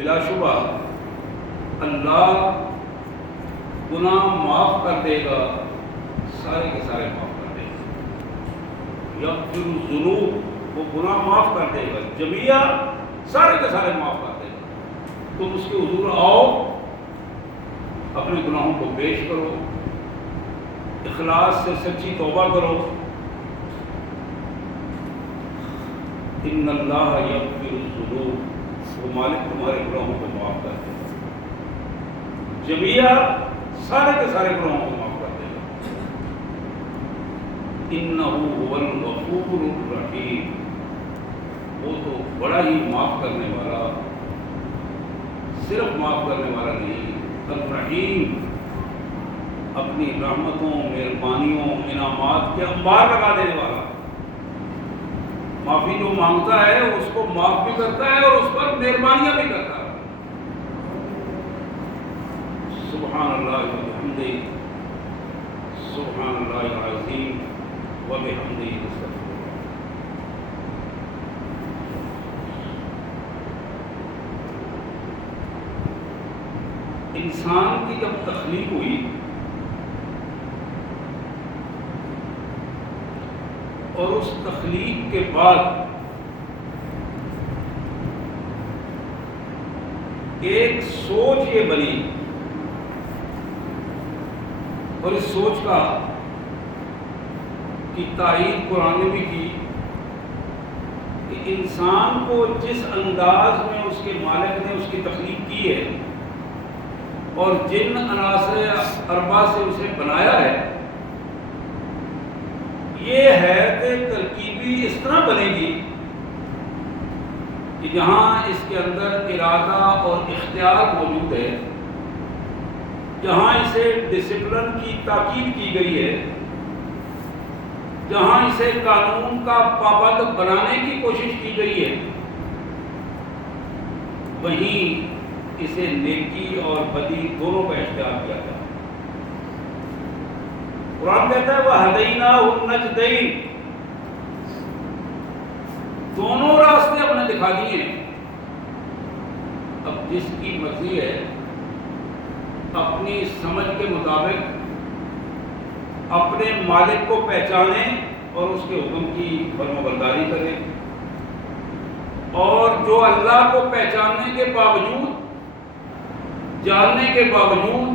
بلا شبہ اللہ گناہ معاف کر دے گا، سارے کے سارے معاف کر دے گا۔ یغفر الذنوب، وہ گناہ معاف کر دے گا، جمیعہ سارے کے سارے معاف کر دے گا۔ تم اس کے حضور آؤ، اپنے گناہوں کو پیش کرو، اخلاص سے سچی توبہ کرو۔ ان اللہ یغفر الذنوب، وہ مالک تمہارے گناہوں کو معاف کر دے گا، جمیعہ سارے کے سارے گناہوں کو معاف کر دے گا۔ انہ هو الغفور الرحیم، وہ تو بڑا ہی معاف کرنے والا، صرف معاف کرنے والا نہیں، الرحیم، اپنی رحمتوں، مہربانیوں، انعامات کے انبار لگا دینے والا۔ معافی جو مانگتا ہے اس کو معاف بھی کرتا ہے اور اس پر مہربانیاں بھی کرتا ہے۔ سبحان اللہ وبحمدہ، سبحان اللہ العظیم وبحمدہ، استغفر اللہ۔ انسان کی جب تخلیق ہوئی اور اس تخلیق کے بعد ایک سوچ یہ بنی، اور اس سوچ کی تائید قرآن نے بھی کی کہ انسان کو جس انداز میں اس کے مالک نے اس کی تخلیق کی ہے اور جن عناصر اربع سے اسے بنایا ہے، یہ ہے کہ ترکیبی اس طرح بنے گی کہ جہاں اس کے اندر ارادہ اور اختیار موجود ہے، جہاں اسے ڈسپلن کی تاکید کی گئی ہے، جہاں اسے قانون کا پابند بنانے کی کوشش کی گئی ہے، وہیں اسے نیکی اور بدی دونوں کا اختیار کیا جائے۔ قرآن کہتا ہے وَهَدَيْنَاهُ النَّجْدَيْنِ، دونوں راستے ہم نے دکھا دیے۔ اب جس کی مرضی ہے اپنی سمجھ کے مطابق اپنے مالک کو پہچانے اور اس کے حکم کی فرمانبرداری کرے، اور جو اللہ کو پہچاننے کے باوجود، جاننے کے باوجود،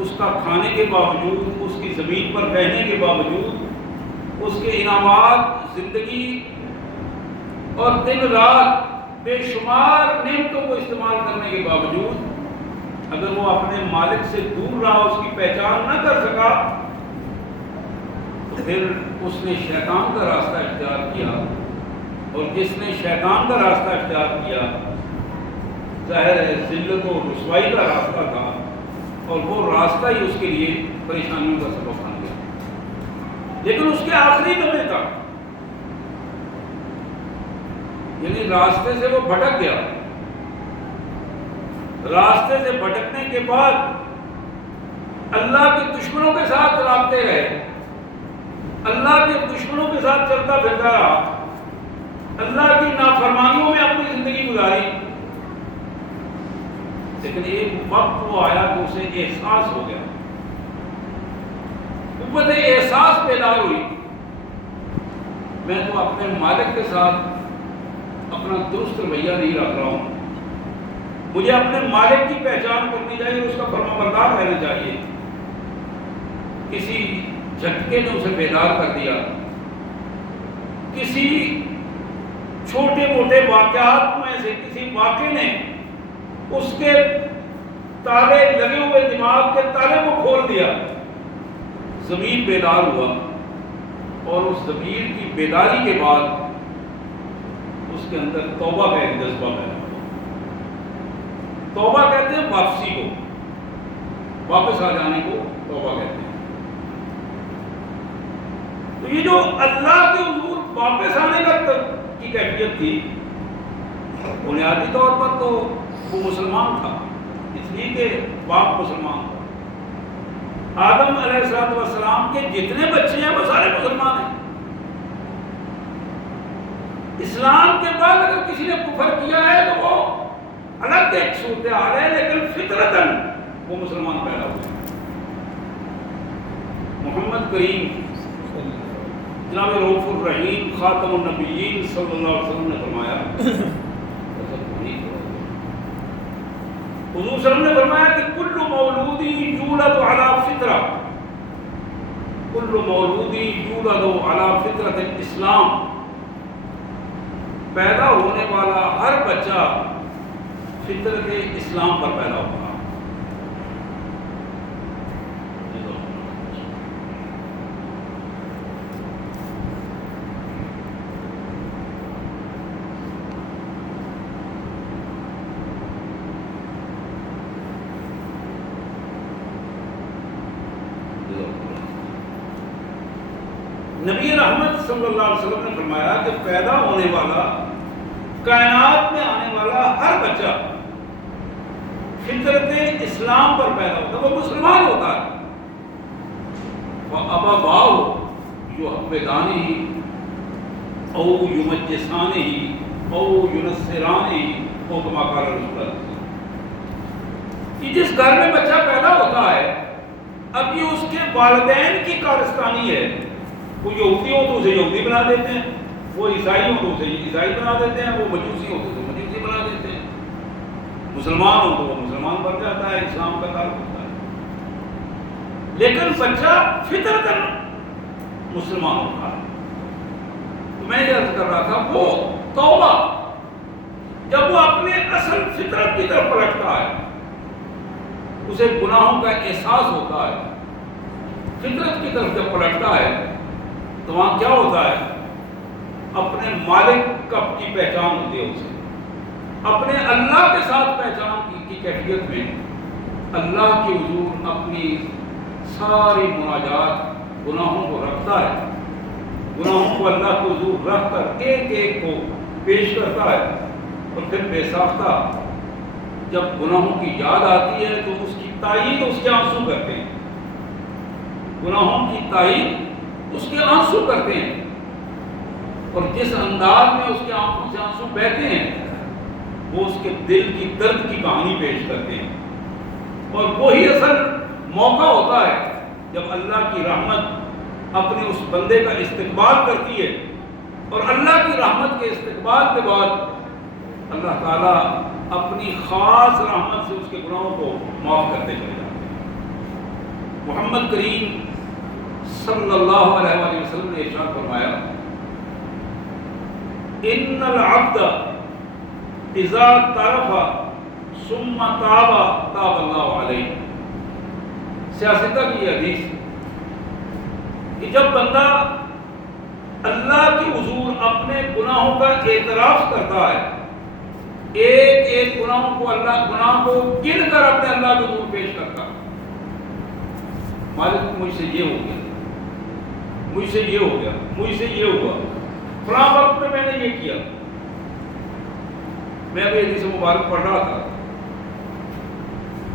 اس کا کھانے کے باوجود، اس کی زمین پر رہنے کے باوجود، اس کے انعامات، زندگی اور دن رات بے شمار نعمتوں کو استعمال کرنے کے باوجود اگر وہ اپنے مالک سے دور رہا، اس کی پہچان نہ کر سکا، تو پھر اس نے شیطان کا راستہ اختیار کیا، اور جس نے شیطان کا راستہ اختیار کیا ظاہر ہے ذلت و رسوائی کا راستہ تھا، اور وہ راستہ ہی اس کے لیے پریشانیوں کا سبب بن گیا۔ لیکن اس کے آخری لمحے تک، یعنی راستے سے وہ بھٹک گیا، راستے سے بھٹکنے کے بعد اللہ کے دشمنوں کے ساتھ رابطے رہے، اللہ کے دشمنوں کے ساتھ چلتا پھرتا رہا، اللہ کی نافرمانیوں میں اپنی زندگی گزاری، لیکن ایک وقت وہ آیا کہ اسے احساس ہو گیا، قوت احساس بیدار ہوئی، میں تو اپنے مالک کے ساتھ اپنا درست رویہ نہیں رکھ رہا ہوں، مجھے اپنے مالک کی پہچان کرنی چاہیے، اس کا فرمانبردار رہنا چاہیے۔ کسی جھٹکے نے اسے بیدار کر دیا، کسی چھوٹے موٹے واقعات میں سے کسی واقعے نے اس کے تالے لگے ہوئے دماغ کے تالے کو کھول دیا، ضمیر بیدار ہوا، اور اس ضمیر کی بیداری کے بعد اس کے اندر توبہ کا ایک جذبہ پیدا ہوا۔ توبہ کہتے ہیں واپسی کو، واپس آ جانے کو توبہ کہتے ہیں۔ تو یہ جو اللہ کے حضور واپس آنے کی کیفیت تھی، بنیادی طور پر تو وہ مسلمان تھا، اس لیے کہ باپ مسلمان تھا۔ آدم علیہ السلام کے جتنے بچے ہیں وہ سارے مسلمان ہیں۔ اسلام کے بعد اگر کسی نے کفر کیا ہے تو وہ ایک صورتحال ہے لیکن فطرتاً وہ مسلمان پیدا ہوئے. محمد کریم جناب رؤوف الرحیم خاتم النبیین صلی اللہ علیہ وسلم نے فرمایا، حضور صلی اللہ علیہ وسلم نے فرمایا کہ کل مولود یولد علی فطرہ، کل مولود یولد علی فطرۃ الاسلام، پیدا ہونے والا ہر بچہ فطرت اسلام پر پیدا ہوگا. نبی رحمت صلی اللہ علیہ وسلم نے فرمایا کہ پیدا ہونے والا، کائنات میں آنے والا ہر بچہ فطرت اسلام پر پیدا ہوتا ہے، وہ مسلمان ہوتا ہے. وَأَبَوَاهُ يُحَوِّدَانِهِ أَوْ يُمَجِّسَانِهِ أَوْ يُنَصِّرَانِهِ او کما قال رسول اللہ. کہ جس گھر میں بچہ پیدا ہوتا ہے، اب یہ اس کے والدین کی کارستانی ہے. وہ یہودی ہو تو اسے یہودی بنا دیتے ہیں، وہ عیسائی ہو تو اسے عیسائی بنا دیتے ہیں، وہ مجوسی ہو تو مجوسی بنا دیتے ہیں، مسلمان ہو تو وہ مسلمان بن جاتا ہے، اسلام کا تعلق ہوتا ہے. لیکن بچہ فطرتاً مسلمان ہوتا ہے. تو میں یہ عرض کر رہا تھا، وہ توبہ جب وہ اپنے اصل فطرت کی طرف پلٹتا ہے، اسے گناہوں کا احساس ہوتا ہے، فطرت کی طرف جب پلٹتا ہے تو وہاں کیا ہوتا ہے؟ اپنے مالک کی پہچان ہوتی ہے، اسے اپنے اللہ کے ساتھ پہچان کی کیفیت میں اللہ کے حضور اپنی ساری مناجات گناہوں کو رکھتا ہے، گناہوں کو اللہ کے حضور رکھ کر ایک ایک کو پیش کرتا ہے. اور پھر بے ساختہ جب گناہوں کی یاد آتی ہے تو اس کی تائید اس کے آنسو کرتے ہیں، گناہوں کی تائید اس کے آنسو کرتے ہیں. اور جس انداز میں اس کے آنکھوں سے آنسو بہتے ہیں وہ اس کے دل کی درد کی کہانی پیش کرتے ہیں. اور وہی اصل موقع ہوتا ہے جب اللہ کی رحمت اپنے اس بندے کا استقبال کرتی ہے، اور اللہ کی رحمت کے استقبال کے بعد اللہ تعالیٰ اپنی خاص رحمت سے اس کے گناہوں کو معاف کرتے چلے جاتے ہیں. محمد کریم صلی اللہ علیہ وآلہ وسلم نے ارشاد فرمایا، ان العبد اذا طرف ثم تاب تاب اللہ علیہ. سیاستہ کی یہ حدیث کہ جب بندہ اللہ کے حضور اپنے گناہوں کا اعتراف کرتا ہے، ایک ایک گناہوں کو گناہ کو گن کر اپنے اللہ کے حضور پیش کرتا، مالک مجھ سے یہ ہو گیا، مجھ سے یہ ہو گیا، مجھ سے یہ ہوا، فلاں وقت میں نے یہ کیا. میں ابھی حدیث مبارک پڑھ رہا تھا،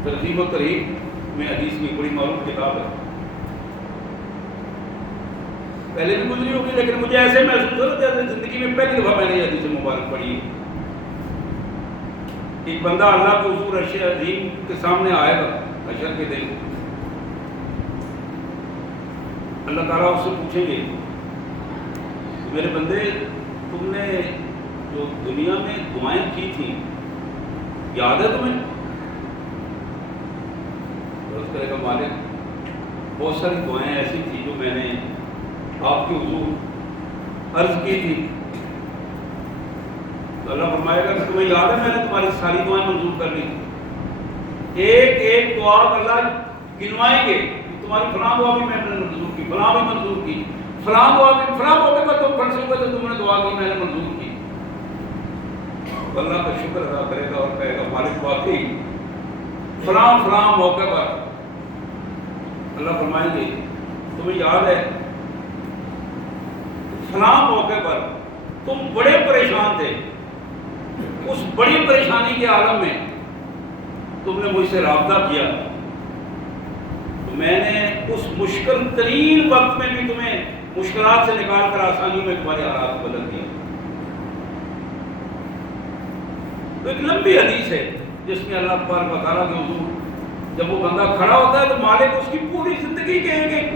ترغیب و ترہیب میں حدیث کی بڑی معروف کتاب ہے، پہلے بھی گزری ہوگی لیکن مجھے ایسے محسوس ہو رہا ہے زندگی میں پہلی دفعہ میں نے یہ حدیث مبارک پڑھی. ایک بندہ اللہ کے حضور عرش عظیم کے سامنے آئے گا حشر کے دن. اللہ تعالیٰ اس سے پوچھیں گے، میرے بندے تم نے جو دنیا میں دعائیں کی تھیں یاد ہے تمہیں؟ اس طرح کا مالک بہت ساری دعائیں ایسی تھیں جو میں نے آپ کے حضور عرض کی تھی. تو اللہ فرمائے گا کہ تمہیں یاد ہے میں نے تمہاری ساری دعائیں منظور کر لی تھی. ایک ایک دعا اللہ گنوائیں گے، تمہاری فلاں دعا بھی میں نے منظور کی، فلاں بھی منظور کی، فلاں دعا بھی، فلاں موقع پر تم پڑھ سکتے تو تم نے دعا کی میں نے منظور کی. اللہ کا شکر ادا کرے گا اور کہے گا مالک واقعی فلاں فلاں موقع پر اللہ فرمائیں گے تمہیں یاد ہے فلاں موقع پر تم بڑے پریشان تھے، اس بڑی پریشانی کے عالم میں تم نے مجھ سے رابطہ کیا، تو میں نے اس مشکل ترین وقت میں بھی تمہیں مشکلات سے نکال کر آسانیوں میں تمہارے حالات کو بدل دیا. تو ایک لمبی حدیث ہے جس میں اللہ تبارک و تعالیٰ کے حضور جب وہ بندہ کھڑا ہوتا ہے تو مالک اس کی پوری زندگی کے ایک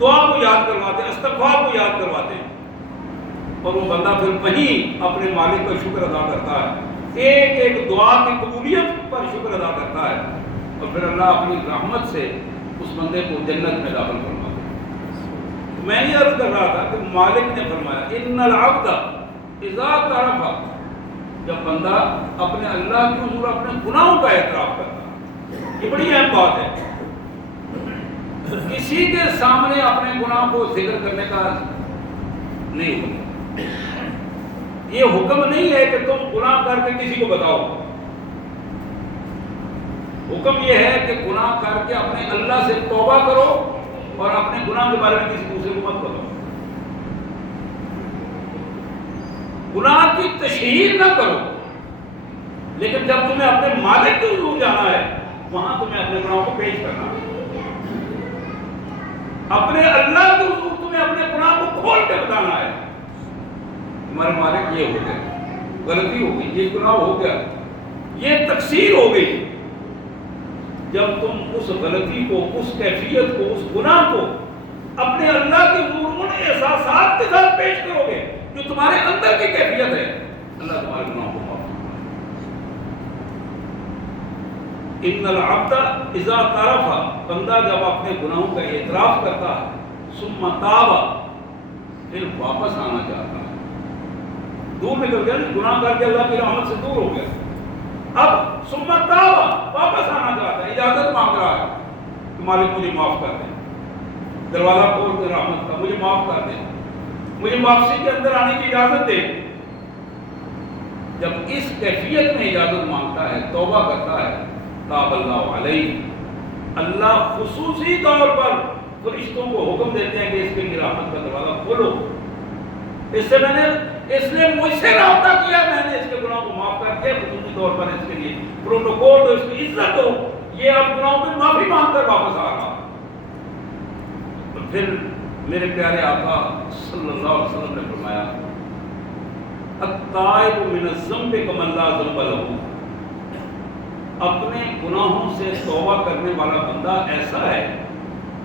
دعا کو یاد کرواتے ہیں، استغفار کو یاد کرواتے ہیں، اور وہ بندہ پھر وہیں اپنے مالک کا شکر ادا کرتا ہے، ایک ایک دعا کی قبولیت پر شکر ادا کرتا ہے، اور پھر اللہ اپنی رحمت سے اس بندے کو جنت میں داخل فرماتے ہیں۔ میں یہ عرض کر رہا تھا کہ مالک نے فرمایا ان العبد اذا اعترف، جب بندہ اپنے اللہ کے حضور اپنے گناہوں کا اعتراف کرتا ہے، یہ بڑی اہم بات ہے، کسی کے سامنے اپنے گناہ کو ذکر کرنے کا نہیں ہوتا، یہ حکم نہیں ہے کہ تم گناہ کر کے کسی کو بتاؤ، حکم یہ ہے کہ گناہ کر کے اپنے اللہ سے توبہ کرو اور اپنے گناہ کے بارے میں کسی دوسرے کو مت کرو، گناہ کی تشہیر نہ کرو، لیکن جب تمہیں اپنے مالک کے حضور جانا ہے وہاں تمہیں اپنے گناہوں کو پیش کرنا ہے، اپنے اللہ کے حضور تمہیں اپنے گناہ کو کھول کے بتانا ہے، تمہارے مالک یہ ہو گیا، غلطی ہو گئی، یہ گناہ ہو گیا، یہ تقصیر ہو گئی۔ جب تم اس غلطی کو، اس کیفیت کو، اس گناہ کو اپنے اللہ کے حضور ان احساسات کے ساتھ پیش کرو گے جو تمہارے اندر کی کیفیت ہے، اللہ تمہارے گناہوں کو معاف کرے۔ ان العبد اذا اعترف، بندہ جب اپنے گناہوں کا اعتراف کرتا ہے، ثم تاب، پھر واپس آنا چاہتا ہے، دور نکل گیا، گناہ کر کے اللہ کی رحمت سے دور ہو گیا، اب ثم تاب، واپس آنا چاہتا ہے، اجازت مانگ رہا ہے کہ مالک مجھے معاف کر دیں، دروازہ کھول دے رحمت کا، مجھے معاف کر دیں، مجھے واپسی کے اندر آنے کی اجازت دے۔ جب اس کیفیت میں اجازت مانگتا ہے، توبہ کرتا ہے، تاب اللہ علیہ، اللہ خصوصی طور پر فرشتوں کو حکم دیتے ہیں کہ اس کے لیے رحمت کا دروازہ کھولو، اس نے مجھ سے رابطہ کیا، میں نے اس کے گناہوں کو معاف کر دیا، خصوصی طور پر اس کے لیے پروٹوکول دو، اس کی عزت ہو، یہ اب گناہوں پہ معافی مانگ کر واپس آ رہا۔ اور پھر میرے پیارے آقا صلی اللہ علیہ وسلم نے فرمایا التائب من الذنب کمن لا ذنب لہ، اپنے گناہوں سے توبہ کرنے والا بندہ ایسا ہے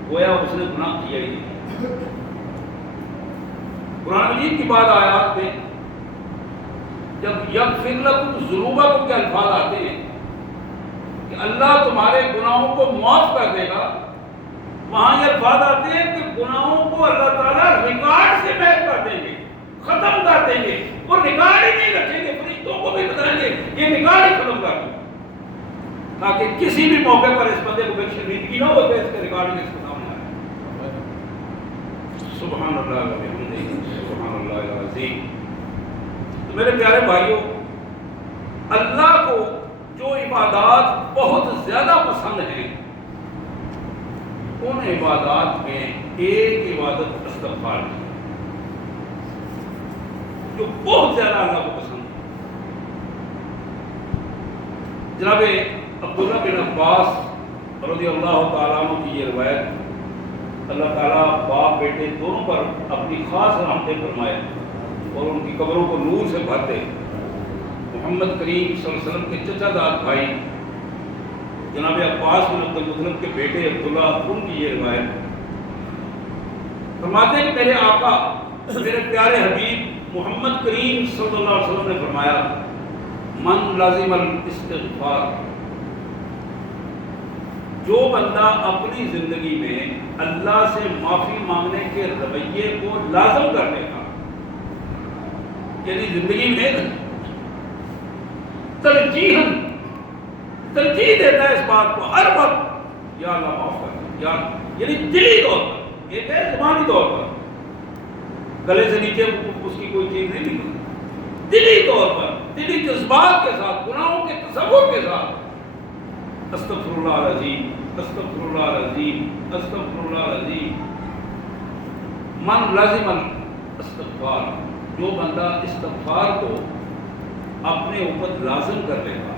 گویا اس نے گناہ کیا ہی نہیں۔ قرآن مجید کی بات آیات میں جب یغفر لکم ذنوبکم کے الفاظ آتے ہیں کہ اللہ تمہارے گناہوں کو معاف کر دے گا، وہاں یہ الفاظ آتے ہیں کہ گناہوں کو اللہ تعالیٰ ریکارڈ سے محو کر دیں گے، ختم کر دیں گے، وہ ریکارڈ ہی نہیں رکھیں گے، فرشتوں کو بھی بتائیں گے یہ ریکارڈ ہی ختم کر دیں، تاکہ کسی بھی موقع پر اس بندے کو بے شرمندگی نہ ہو کہ اس کا ریکارڈ اس کے سامنے آئے۔ سبحان اللہ وبحمدہ، سبحان اللہ العظیم۔ تو میرے پیارے بھائیوں، اللہ کو جو عبادات بہت زیادہ پسند ہیں، ان عبادات میں ایک عبادت استغفار ہے جو بہت زیادہ اللہ کو پسند ہے۔ جناب عبداللہ بن عباس رضی اللہ تعالیٰ عنہ کی یہ روایت، اللہ تعالیٰ باپ بیٹے دونوں پر اپنی خاص رحمتیں فرمائے اور ان کی قبروں کو نور سے بھر دے۔ محمد کریم صلی اللہ علیہ وسلم کے چچا داد بھائی جناب عباس بن عبد المطلب کے بیٹے عبداللہ، ان کی یہ روایت فرماتے ہیں کہ میرے آقا، میرے پیارے حبیب محمد کریم صلی اللہ علیہ وسلم نے فرمایا من لازم الاستغفار، جو بندہ اپنی زندگی میں اللہ سے معافی مانگنے کے رویے کو لازم کر لے گا، یعنی زندگی میں ترجیح دیتا ہے اس بات کو ہر وقت، یا اللہ معاف کر دے، یعنی دلی طور پر، یہ ہے زبانی طور پر، گلے سے نیچے اس کی کوئی چیز نہیں نکلتی، دلی طور پر، دلی جذبات کے ساتھ، گناہوں کے تصور کے ساتھ استغفر اللہ العظیم، استغفر اللہ العظیم، استغفر اللہ العظیم۔ من لازم الاستغفار، جو بندہ استغفار کو اپنے اوپر لازم کر لے گا،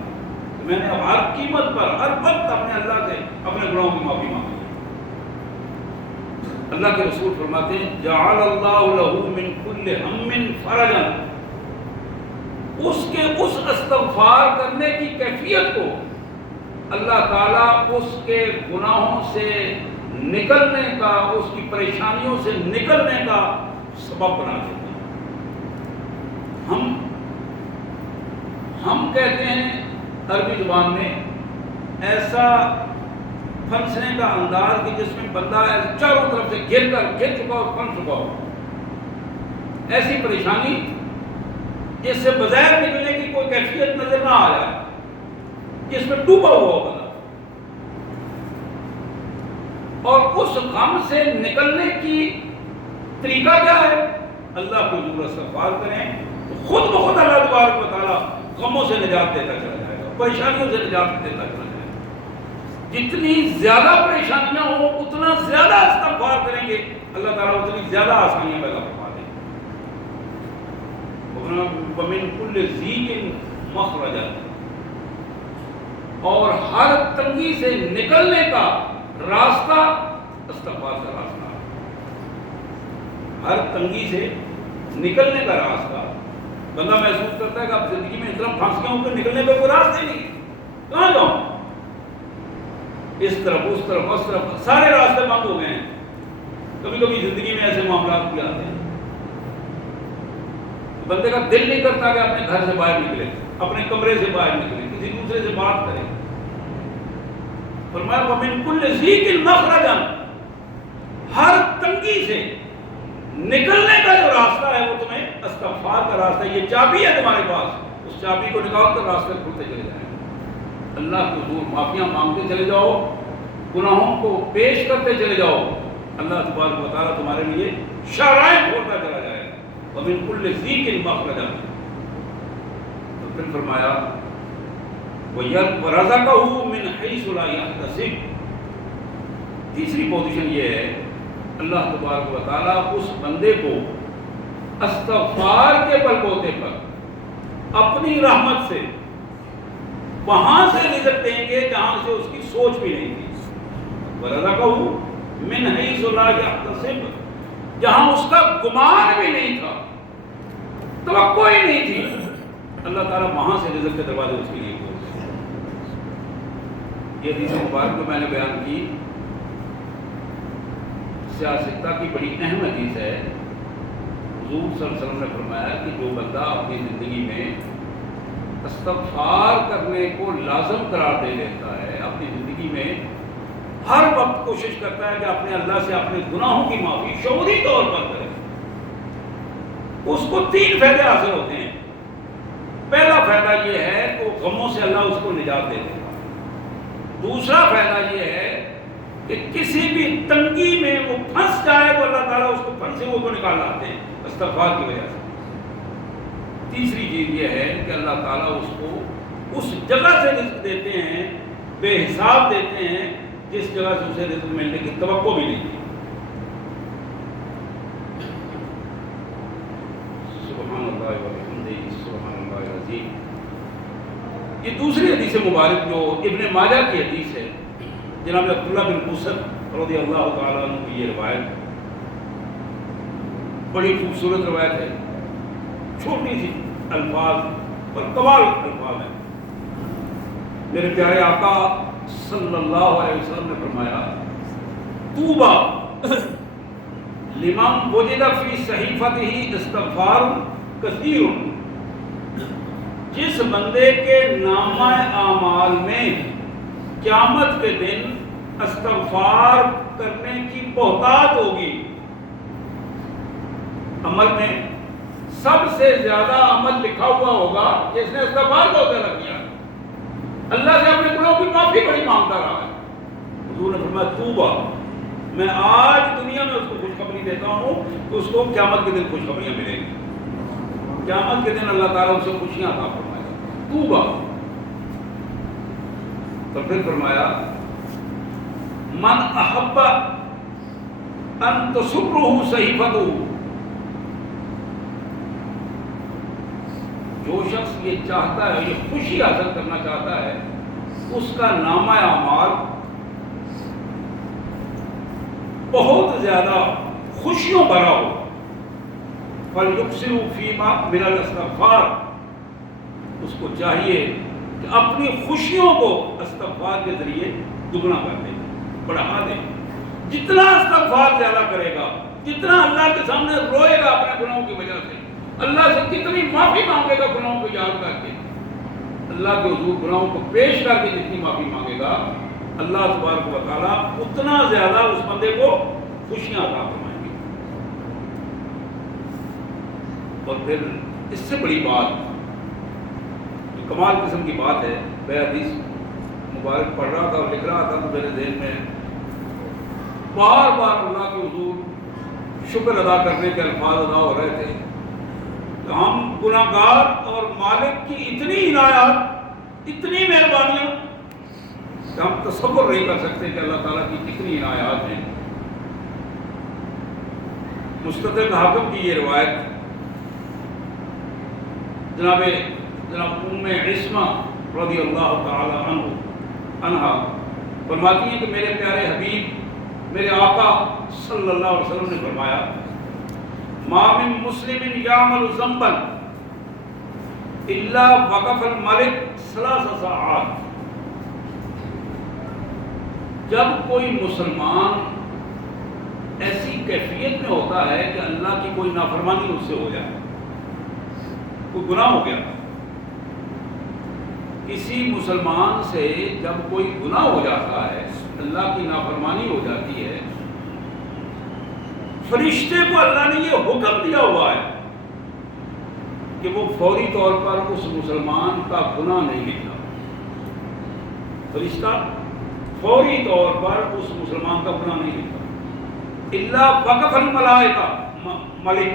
میں نے اب ہر قیمت پر، ہر وقت اپنے اللہ سے اپنے گناہوں کی معافی مانگی۔ اللہ کے رسول فرماتے ہیں جعل اللہ لہ من کل ہم فرجا، اس کے اس استغفار کرنے کی کیفیت کو اللہ تعالیٰ اس کے گناہوں سے نکلنے کا، اس کی پریشانیوں سے نکلنے کا سبب بنا دیتے ہیں۔ ہم کہتے ہیں عربی زبان میں ایسا پھنسنے کا انداز کہ جس میں بندہ چاروں طرف سے گر چکا اور پھنس چکا ہو، ایسی پریشانی جس سے بغیر نکلنے کی کوئی کیفیت نظر نہ آ جائے، جس میں ڈوبا ہوا ہو بندہ، اور اس غم سے نکلنے کی طریقہ کیا ہے؟ اللہ کو ضرور استغفار کریں تو خود بخود اللہ تبارک و تعالیٰ غموں سے نجات دیتا چلا جائے گا، پریشانیوں سے نجات دیتا چلا جائے گا۔ جتنی زیادہ پریشانیاں ہوں اتنا زیادہ استغفار کریں گے، اللہ تعالیٰ اتنی زیادہ آسانیاں پیدا فرما دیں گے۔ وَمِن كُلِّ ضِيقٍ مَخْرَجًا، اور ہر تنگی سے نکلنے کا راستہ استغفار کا راستہ، ہر تنگی سے نکلنے کا راستہ۔ بندہ محسوس کرتا ہے کہ اب زندگی میں اتنا پھنس گیا ہوں کہ نکلنے کا کوئی راستے نہیں، کہاں جاؤں؟ اس طرف اس طرف اس طرف سارے راستے بند ہو گئے ہیں۔ کبھی کبھی زندگی میں ایسے معاملات بھی آتے ہیں، بندے کا دل نہیں کرتا کہ اپنے گھر سے باہر نکلے، اپنے کمرے سے باہر نکلے، کسی دوسرے سے بات کرے۔ فرمایا وَمِن كُلِّ ضِيقٍ مَخْرَجًا، ہر تنگی سے نکلنے کا جو راستہ ہے وہ تمہیں استغفار کا راستہ ہے۔ یہ چابی ہے تمہارے پاس، اس چابی کو نکال کر راستے کھلتے چلے جائیں۔ اللہ کو حضور معافیاں مانگتے چلے جاؤ، گناہوں کو پیش کرتے چلے جاؤ، اللہ تبارک و تعالیٰ تمہارے لیے شاہراہیں کھولتا چلا جائے۔ وَمِن كُلِّ ضِيقٍ مَخْرَجًا، تو پھر فرمایا وَرَزَقَهُ مِنْ حَيْثُ لَا يَحْتَسِبُ۔ تیسری پوزیشن یہ ہے، اللہ تبارک و تعالیٰ اس بندے کو استغفار کے بلبوتے پر اپنی رحمت سے وہاں سے رزق دیں گے جہاں سے اس کی سوچ بھی نہیں تھی۔ وَرَزَقَهُ مِنْ حَيْثُ لَا يَحْتَسِبُ، جہاں اس کا گمان بھی نہیں تھا، توقع ہی نہیں تھی، اللہ تعالیٰ وہاں سے رزق کے دروازے اس کے لیے کھولتے ہیں۔ یہ حدیث مبارک جو میں نے بیان کی سیاستہ کی بڑی اہم حدیث ہے۔ حضور صلی اللہ علیہ وسلم نے فرمایا کہ جو بندہ اپنی زندگی میں استغفار کرنے کو لازم قرار دے لیتا ہے، اپنی زندگی میں ہر وقت کوشش کرتا ہے کہ اپنے اللہ سے اپنے گناہوں کی معافی شعوری طور پر کرے، اس کو 3 فائدے حاصل ہوتے ہیں۔ پہلا فائدہ یہ ہے کہ غموں سے اللہ اس کو نجات دے دے گا۔ دوسرا فائدہ یہ ہے کہ کسی بھی تنگی میں وہ پھنس جائے تو اللہ تعالیٰ اس کو پھنسے ہوئے کو نکال لاتے ہیں استغفار کی وجہ سے۔ تیسری چیز یہ ہے کہ اللہ تعالیٰ اس کو اس جگہ سے رزق دیتے ہیں، بے حساب دیتے ہیں، جس جگہ سے اسے رزق ملنے کی توقع بھی نہیں تھی۔ سبحان اللہ وبحمدہ سبحان اللہ العظیم۔ یہ دوسری حدیث مبارک جو ابن ماجہ کی حدیث ہے، جناب عبداللہ بن بصر رضی اللہ تعالیٰ عنہ کی یہ روایت بڑی خوبصورت روایت ہے، چھوٹی سی الفاظ پر کمال الفاظ ہیں۔ میرے پیارے آقا صلی اللہ علیہ وسلم نے فرمایا طوبیٰ لمن وجد فی صحیفتہ استغفار کثیر، جس بندے کے نامہ اعمال میں قیامت کے دن استغفار کرنے کی بہتات ہوگی، عمل میں سب سے زیادہ عمل لکھا ہوا ہوگا جس نے استغفار کو ادا کیا، اللہ سے اپنے گناہوں کی معافی بڑی مانگتا رہا ہے۔ حضور نے فرمایا طوبیٰ، میں آج دنیا میں اس کو خوشخبری دیتا ہوں کہ اس کو قیامت کے دن خوشخبریاں ملیں گی، قیامت کے دن اللہ تعالیٰ اسے خوشیاں عطا فرمائے گا۔ طوبیٰ، تو پھر فرمایا من احب ان تسرہ صحیفتہ، جو شخص یہ چاہتا ہے، یہ خوشی حاصل کرنا چاہتا ہے، اس کا نامہ اعمال بہت زیادہ خوشیوں بھرا ہو، فَلْيُكْثِرُوا فِيمَا مِنَ الْاِسْتِغْفَارِ، اس کو چاہیے کہ اپنی خوشیوں کو استغفار کے ذریعے دگنا کر دے، بڑھا دے. جتنا استغفار زیادہ کرے گا، جتنا اللہ کے سامنے روئے گا اپنے گناہوں کی وجہ سے، اللہ سے کتنی معافی مانگے گا گناہوں کو یاد کر کے، اللہ کے حضور گناہوں کو پیش کر کے جتنی معافی مانگے گا، اللہ تبارک و تعالیٰ اتنا زیادہ اس بندے کو خوشیاں عطا فرمائیں گے. اور پھر اس سے بڑی بات جو کمال قسم کی بات ہے، میں حدیث مبارک پڑھ رہا تھا اور لکھ رہا تھا تو میرے ذہن میں بار بار اللہ کے حضور شکر ادا کرنے کے الفاظ ادا ہو رہے تھے کہ ہم گناہ گار اور مالک کی اتنی عنایات، اتنی مہربانیاں کہ ہم تصور نہیں کر سکتے کہ اللہ تعالیٰ کی کتنی عنایات ہیں. مستدرک حاکم کی یہ روایت جناب ام عصمہ رضی اللہ تعالی عنہا فرماتی ہیں کہ میرے پیارے حبیب، میرے آقا صلی اللہ علیہ وسلم نے فرمایا، ما من مسلم یعمل ذنبا الا وقف الملک 3 ساعات. جب کوئی مسلمان ایسی کیفیت میں ہوتا ہے کہ اللہ کی کوئی نافرمانی اس سے ہو جائے، کوئی گناہ ہو گیا، کسی مسلمان سے جب کوئی گناہ ہو جاتا ہے، اللہ کی نافرمانی ہو جاتی ہے، فرشتے کو اللہ نے یہ حکم دیا ہوا ہے کہ وہ فوری طور پر اس مسلمان کا گناہ نہیں لکھتا. فرشتہ فوری طور پر اس مسلمان کا گناہ نہیں لکھتا. الا وقف الملائکہ، ملک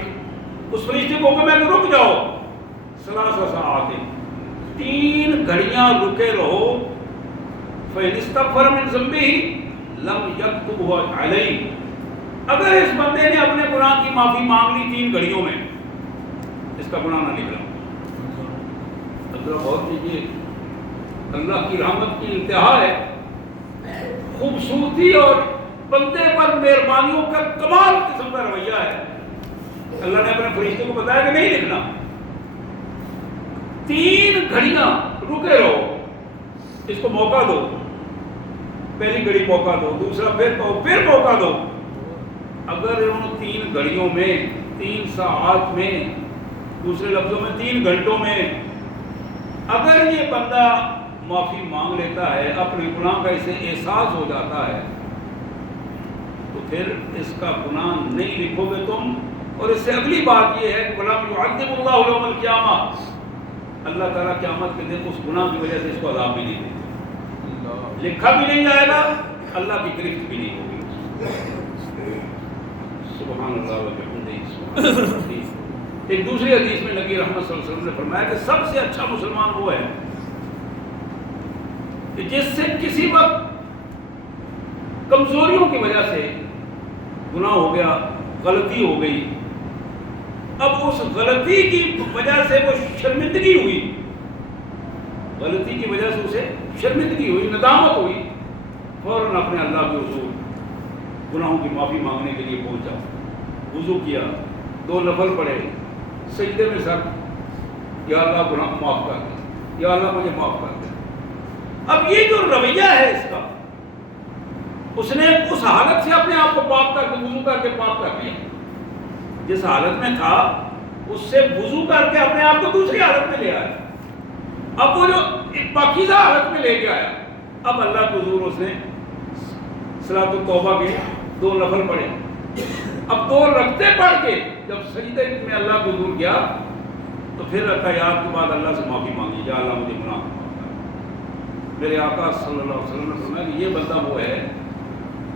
اس فرشتے کو حکم ہے کہ رک جاؤ، 3 ساعات، 3 گھڑیاں رکے رہو. فإن استغفر من ذنبه لم يكتبه علیہ. اگر اس بندے نے اپنے گناہ کی معافی مانگ لی 3 گھڑیوں میں، اس کا گناہ نہ نکلا. اللہ بہت کیجیے، اللہ کی رحمت کی انتہا ہے، خوبصورتی اور بندے پر مہربانیوں کا کمال قسم کا رویہ ہے. اللہ نے اپنے فرشتے کو بتایا کہ نہیں لکھنا، 3 گھڑیاں رکے رہو، اس کو موقع دو. پہلی گھڑی موقع دو، دوسرا پھر موقع دو. اگر ان 3 گھڑیوں میں، 3 ساعات میں، دوسرے لفظوں میں 3 گھنٹوں میں اگر یہ بندہ معافی مانگ لیتا ہے، اپنے گناہ کا اسے احساس ہو جاتا ہے، تو پھر اس کا گناہ نہیں لکھو گے تم. اور اس سے اگلی بات یہ ہے کہ وَلَمْ يُعَذِّبُ اللَّهُ يَوْمَ الْقِيَامَةِ، اللہ تعالیٰ قیامت کے دن اس گناہ کی وجہ سے اس کو عذاب بھی نہیں دیتے، لکھا بھی نہیں جائے گا، اللہ کی گرفت بھی نہیں ہوگی. سبحان اللہ و بحمدہ سبحان اللہ العظیم. ایک دوسری حدیث میں نبی رحمت صلی اللہ علیہ وسلم نے فرمایا کہ سب سے اچھا مسلمان وہ ہے کہ جس سے کسی وقت کمزوریوں کی وجہ سے گناہ ہو گیا، غلطی ہو گئی، اب اس غلطی کی وجہ سے وہ شرمندگی ہوئی، غلطی کی وجہ سے اسے شرمندگی ہوئی، ندامت ہوئی، فوراً اپنے اللہ کے حضور گناہوں کی معافی مانگنے کے لیے پہنچا، وضو کیا، 2 نفل پڑھے، سجدے میں سر، یا اللہ گناہ معاف کر دے، یا اللہ مجھے معاف کر دے. اب یہ جو رویہ ہے اس کا، اس نے اس حالت سے اپنے آپ کو پاک کر کے، وضو کر کے پاک کر دیا. جس حالت میں تھا اس سے وضو کر کے اپنے آپ کو دوسری حالت میں لے آیا. اب وہ جو ایک پاکیزہ حالت میں لے کے آیا، اب اللہ کے حضور اس نے صلاۃ التوبہ کے 2 نفل پڑھے. اب 2 رکعتیں پڑھ کے جب سجدے میں اللہ کے حضور گیا تو پھر رکعات کے بعد اللہ سے معافی مانگی، یا اللہ مجھے گناہ معاف کر. میرے آقا صلی اللہ علیہ وسلم نے فرمایا کہ یہ بندہ وہ ہے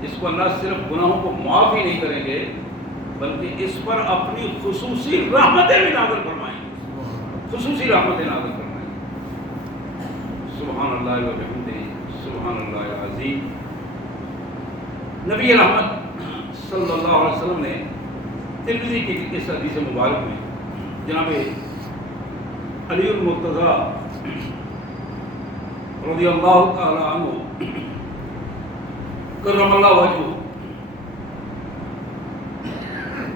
جس کو اللہ صرف گناہوں کو معاف ہی نہیں کریں گے بلکہ اس پر اپنی خصوصی رحمتیں بھی نازل فرمائیں گے، خصوصی رحمتیں نازل فرمائیں گے. سبحان اللہ و بحمدہ سبحان اللہ العظیم. نبی رحمت صلی اللہ علیہ وسلم نے ترمذی کی اس حدیث مبارک میں جناب علی المرتضی رضی اللہ تعالی عنہ کرم اللہ وجہہ،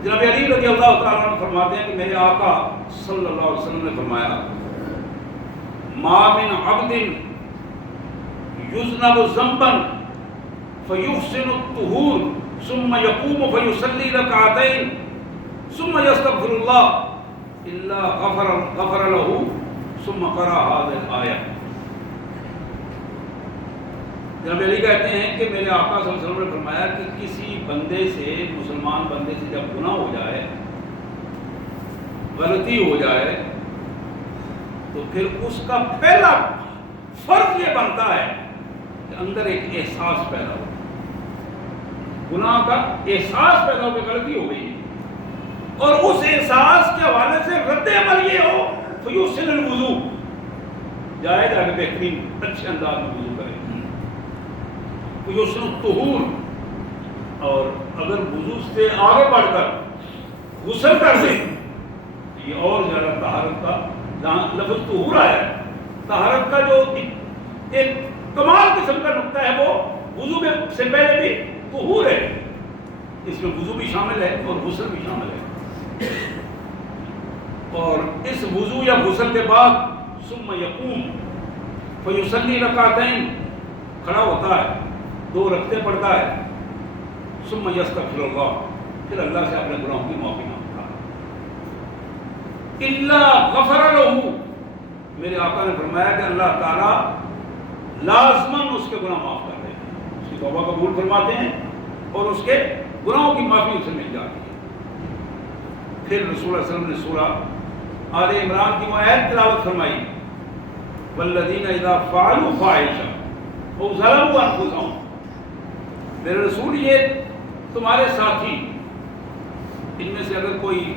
جناب علی رضی اللہ تعالی عنہ فرماتے ہیں کہ میرے آقا صلی اللہ علیہ وسلم نے فرمایا ما من عبد یذنب ذنبا فیحسن الطہور ثم یقوم فیصلی رکعتین ثم یستغفر اللہ الا غفر له ثم قرأ هذه الآیہ. جناب علی کہتے ہیں کہ میرے آقا صلی اللہ علیہ وسلم نے فرمایا کہ کسی بندے سے، مسلمان بندے سے جب گناہ ہو جائے، غلطی ہو جائے، تو پھر اس کا پہلا فرض یہ بنتا ہے کہ اندر ایک احساس پیدا ہو، گناہ کا احساس پیدا ہو کہ غلطی ہو گئی، اور اس احساس کے حوالے سے رد عمل یہ ہو فیحسن الوضو، جائے جا کے بہترین اچھے انداز میں وضو کرے، فیحسن الطہور، اور اگر وضو سے آگے بڑھ کر غسل کر دے یہ اور زیادہ طہارت کا، جہاں لفظ طہور آیا ہے، طہارت کا جو ایک کمال قسم کا نقطہ ہے وہ وضو سے پہلے بھی طہور ہے، اس میں وضو بھی شامل ہے اور غسل بھی شامل ہے. اور اس وضو یا غسل کے بعد ثم یقوم فیصلی رکعتین، کھڑا ہوتا ہے، 2 رکعتیں پڑھتا ہے، ثم یستغفر اللہ، پھر اللہ سے اپنے گناہوں کی معافی مانگتا ہے. الا غفر له، میرے آقا نے فرمایا کہ اللہ تعالیٰ لازماً اس کے گناہ معاف کر دیتے ہیں، اس کی توبہ قبول فرماتے ہیں اور اس کے گناہوں کی معافی اسے مل جاتی ہے. پھر رسول اللہ صلی اللہ علیہ وسلم نے سورہ آل عمران کی وہ آیت تلاوت فرمائی، والذین اذا فعلوا فاحشہ او ظلموا انفسہم، میرے رسول یہ تمہارے ساتھی ان میں سے اگر کوئی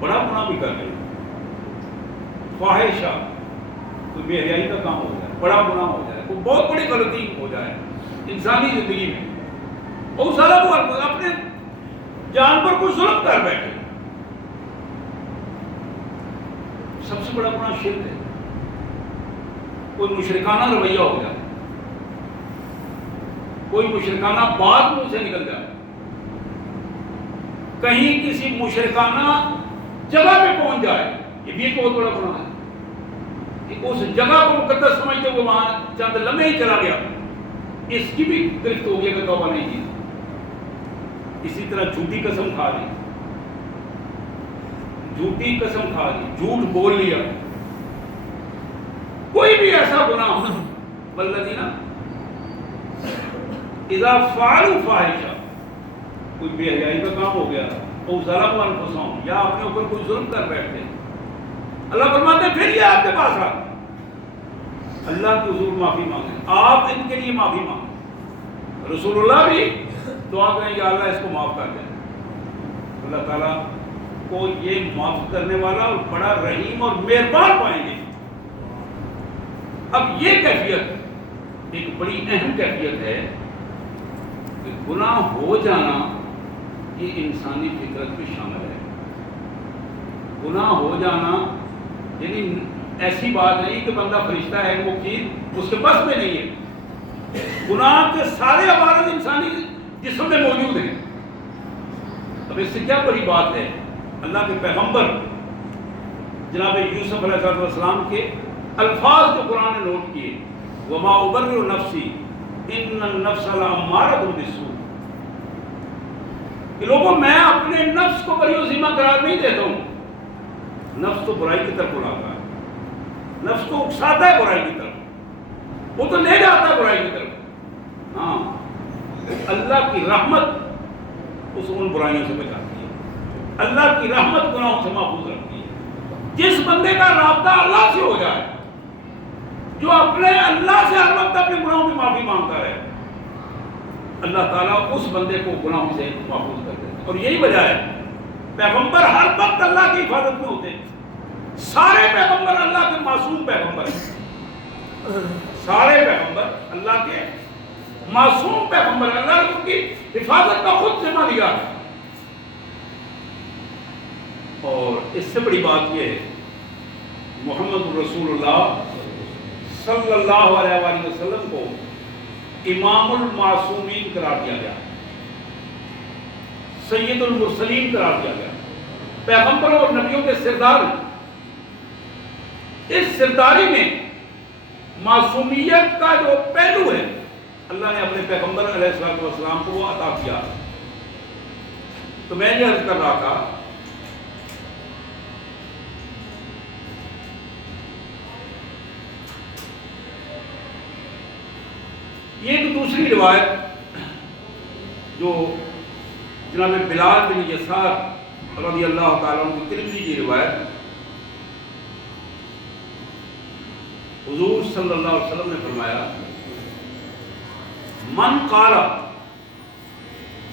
بڑا گناہ بھی کر لے، فاحشہ کوئی بے حیائی کا کام ہو جائے، بڑا گناہ ہو جائے، کوئی بہت بڑی غلطی ہو جائے انسانی زندگی میں، او ظلموا انفسہم، اپنے جان پر کوئی ظلم کر بیٹھے، سب سے بڑا گناہ شرک ہے، کوئی مشرکانہ رویہ ہو جائے، کوئی مشرکانہ بات منہ سے نکل جائے، کہیں کسی مشرکانہ جگہ پہ پہنچ جائے، یہ بھی ایک بہت بڑا گناہ ہے کہ اس جگہ کو مقدس سمجھتے ہوئے وہاں چند لمحے ہی چلا گیا، اس کی بھی گرفت ہو گیا کہ توبہ نہیں کی. اسی طرح جھوٹی قسم کھا لی، جھوٹی قسم کھا لی، جھوٹ بول لیا، کوئی بھی ایسا گناہ ہو، والذین اذا فعلوا فاحشہ، کوئی بے حیائی کا کام ہو گیا، او ظلموا انفسہم، یا اپنے اوپر کوئی ظلم کر بیٹھتے، اللہ فرماتے ہیں پھر یہ آپ کے پاس آ اللہ کے حضور معافی مانگیں، آپ ان کے لیے معافی مانگیں، رسول اللہ بھی دعا کریں یا اللہ اس کو معاف کر دیں. اللہ تعالیٰ کو یہ معاف کرنے والا اور بڑا رحیم اور مہربان پائیں گے. اب یہ کیفیت ایک بڑی اہم کیفیت ہے کہ گناہ ہو جانا یہ انسانی فطرت میں شامل ہے. گناہ ہو جانا یعنی ایسی بات نہیں کہ بندہ فرشتہ ہے، وہ چیز اس کے بس میں نہیں ہے. گناہ کے سارے عوارض انسانی جسم میں موجود ہیں. اب اس سے کیا بڑی بات ہے، اللہ کے پیغمبر جناب یوسف علیہ السلام کے الفاظ جو قرآن نے نوٹ کیے، وما ابرئ نفسی ان النفس لامارۃ بالسوء، کہ لوگوں میں اپنے نفس کو بری عظیمہ قرار نہیں دیتا ہوں. نفس تو برائی کی طرف بلاتا ہے، نفس تو اکساتا ہے برائی کی طرف، وہ تو لے جاتا ہے برائی کی طرف. ہاں، اللہ کی رحمت اس ان برائیوں سے بچاتی ہے، اللہ کی رحمت گناہوں سے محفوظ رکھتی ہے. جس بندے کا رابطہ اللہ سے ہو جائے، جو اپنے اللہ سے ہر وقت اپنے گناہوں کی معافی مانگتا ہے، اللہ تعالیٰ اس بندے کو گناہوں سے محفوظ کر دیتا ہے. اور یہی وجہ ہے پیغمبر ہر وقت اللہ کی حفاظت میں ہوتے ہیں. سارے پیغمبر اللہ کے معصوم پیغمبر ہیں، سارے پیغمبر اللہ کے معصوم پیغمبر، اللہ نے ان کی حفاظت کا خود ذمہ لیا ہے. اور اس سے بڑی بات یہ ہے محمد رسول اللہ صلی اللہ علیہ وآلہ وسلم کو امام المعصومین قرار دیا گیا، سید المرسلین قرار دیا گیا، پیغمبروں اور نبیوں کے سردار. اس سرداری میں معصومیت کا جو پہلو ہے اللہ نے اپنے پیغمبر علیہ الصلوۃ والسلام کو وہ عطا کیا. تو میں یہ عرض کر رہا تھا یہ ایک دوسری روایت جو جناب بلال بن یسار رضی اللہ تعالیٰ عنہ کی ترمذی کی روایت، حضور صلی اللہ علیہ وسلم نے فرمایا من قال،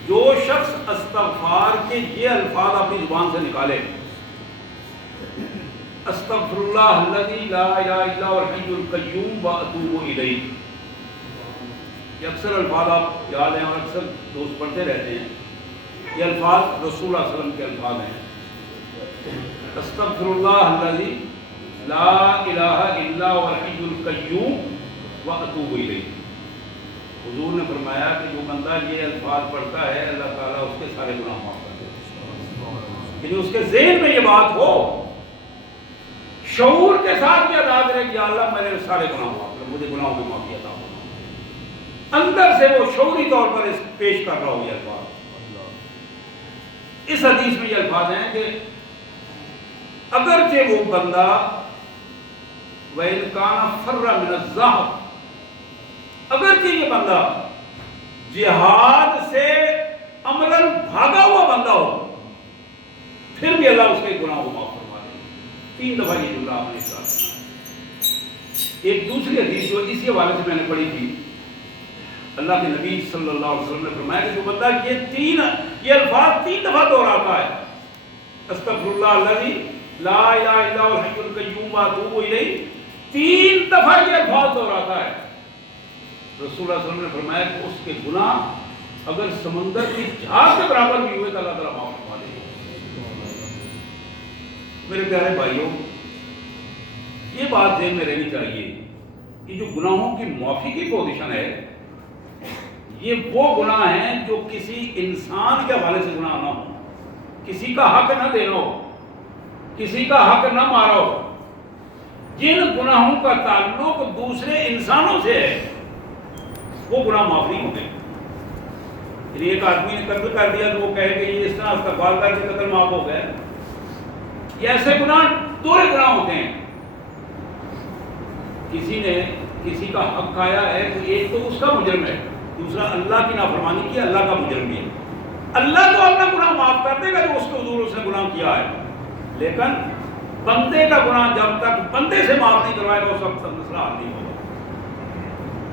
جو شخص استغفار کے یہ الفاظ اپنی زبان سے نکالے، استغفر اللہ الذی لا الہ الا هو الحی القیوم واتوب الیہ. یہ اکثر الفاظ آپ یاد ہیں اور اکثر دوست پڑھتے رہتے ہیں. یہ الفاظ رسول اللہ صلی اللہ علیہ وسلم کے الفاظ ہیں. استغفر اللہ الذی لا الہ الا هو الحی القیوم واتوب الیہ. حضور نے فرمایا کہ جو بندہ یہ الفاظ پڑھتا ہے اللہ تعالیٰ اس کے سارے گناہ معاف کر دیتا ہے. یعنی اس کے ذہن میں یہ بات ہو، شعور کے ساتھ یہ ادا کرے کہ یا اللہ میرے سارے گناہ معاف کر، مجھے گناہوں کی معافی عطا فرما. اندر سے وہ شعوری طور پر اس پیش کر رہا ہو یہ الفاظ. اس حدیث میں یہ الفاظ ہیں کہ اگرچہ وہ بندہ وَإِنْ كَانَ فَرَّ مِنَ الزَّهْرِ، اگرچہ یہ بندہ جہاد سے عملاً بھاگا ہوا بندہ ہو، پھر بھی اللہ اس کے گناہ کو معاف فرما دے. 3 دفعہ یہ جملہ آپ نے ساتھ. ایک دوسری حدیث جو اسی حوالے سے میں نے پڑھی تھی، اللہ کے نبی صلی اللہ علیہ وسلم نے فرمایا کہ جو بندہ یہ الفاظ 3 دفعہ دہراتا ہے، استغفر اللہ الذی لا الہ الا هو الحی القیوم واتوب الیہ، 3 دفعہ یہ الفاظ دہراتا ہے، رسول اللہ صلی اللہ علیہ وسلم نے فرمایا کہ اس کے گناہ اگر سمندر کی جھاگ کے برابر بھی ہوئے تو اللہ تعالیٰ معاف فرما دے گا. میرے پیارے بھائیوں، یہ بات ذہن میں رہنی چاہیے کہ جو گناہوں کی معافی کی پوزیشن ہے، یہ وہ گناہ ہیں جو کسی انسان کے حوالے سے گناہ نہ ہو، کسی کا حق نہ دینا ہو، کسی کا حق نہ مارا ہو. جن گناہوں کا تعلق دوسرے انسانوں سے ہے وہ گناہ معاف نہیں ہوتے. یعنی ایک آدمی نے قتل کر دیا تو وہ کہے کہ یہ اس طرح استغفار کر کے قتل معاف ہو گئے. یہ ایسے گناہ دوہرے گناہ ہوتے ہیں. کسی نے کسی کا حق کھایا ہے تو ایک تو اس کا مجرم ہے، دوسرا اللہ کی نافرمانی کی اللہ کا مجرم بھی ہے. اللہ تو اپنا گناہ معاف کر دے گا جو اس کے حضور اس نے گناہ کیا ہے، لیکن بندے کا گناہ جب تک بندے سے معاف نہیں کروائے گا اس وقت تک مسئلہ حل نہیں ہوگا.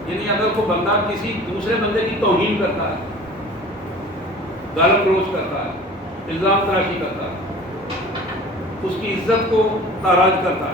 یعنی اگر کوئی بندہ کسی دوسرے بندے کی توہین کرتا ہے، گالی گلوچ کرتا ہے، الزام تراشی کرتا ہے، اس کی عزت کو تاراج کرتا ہے،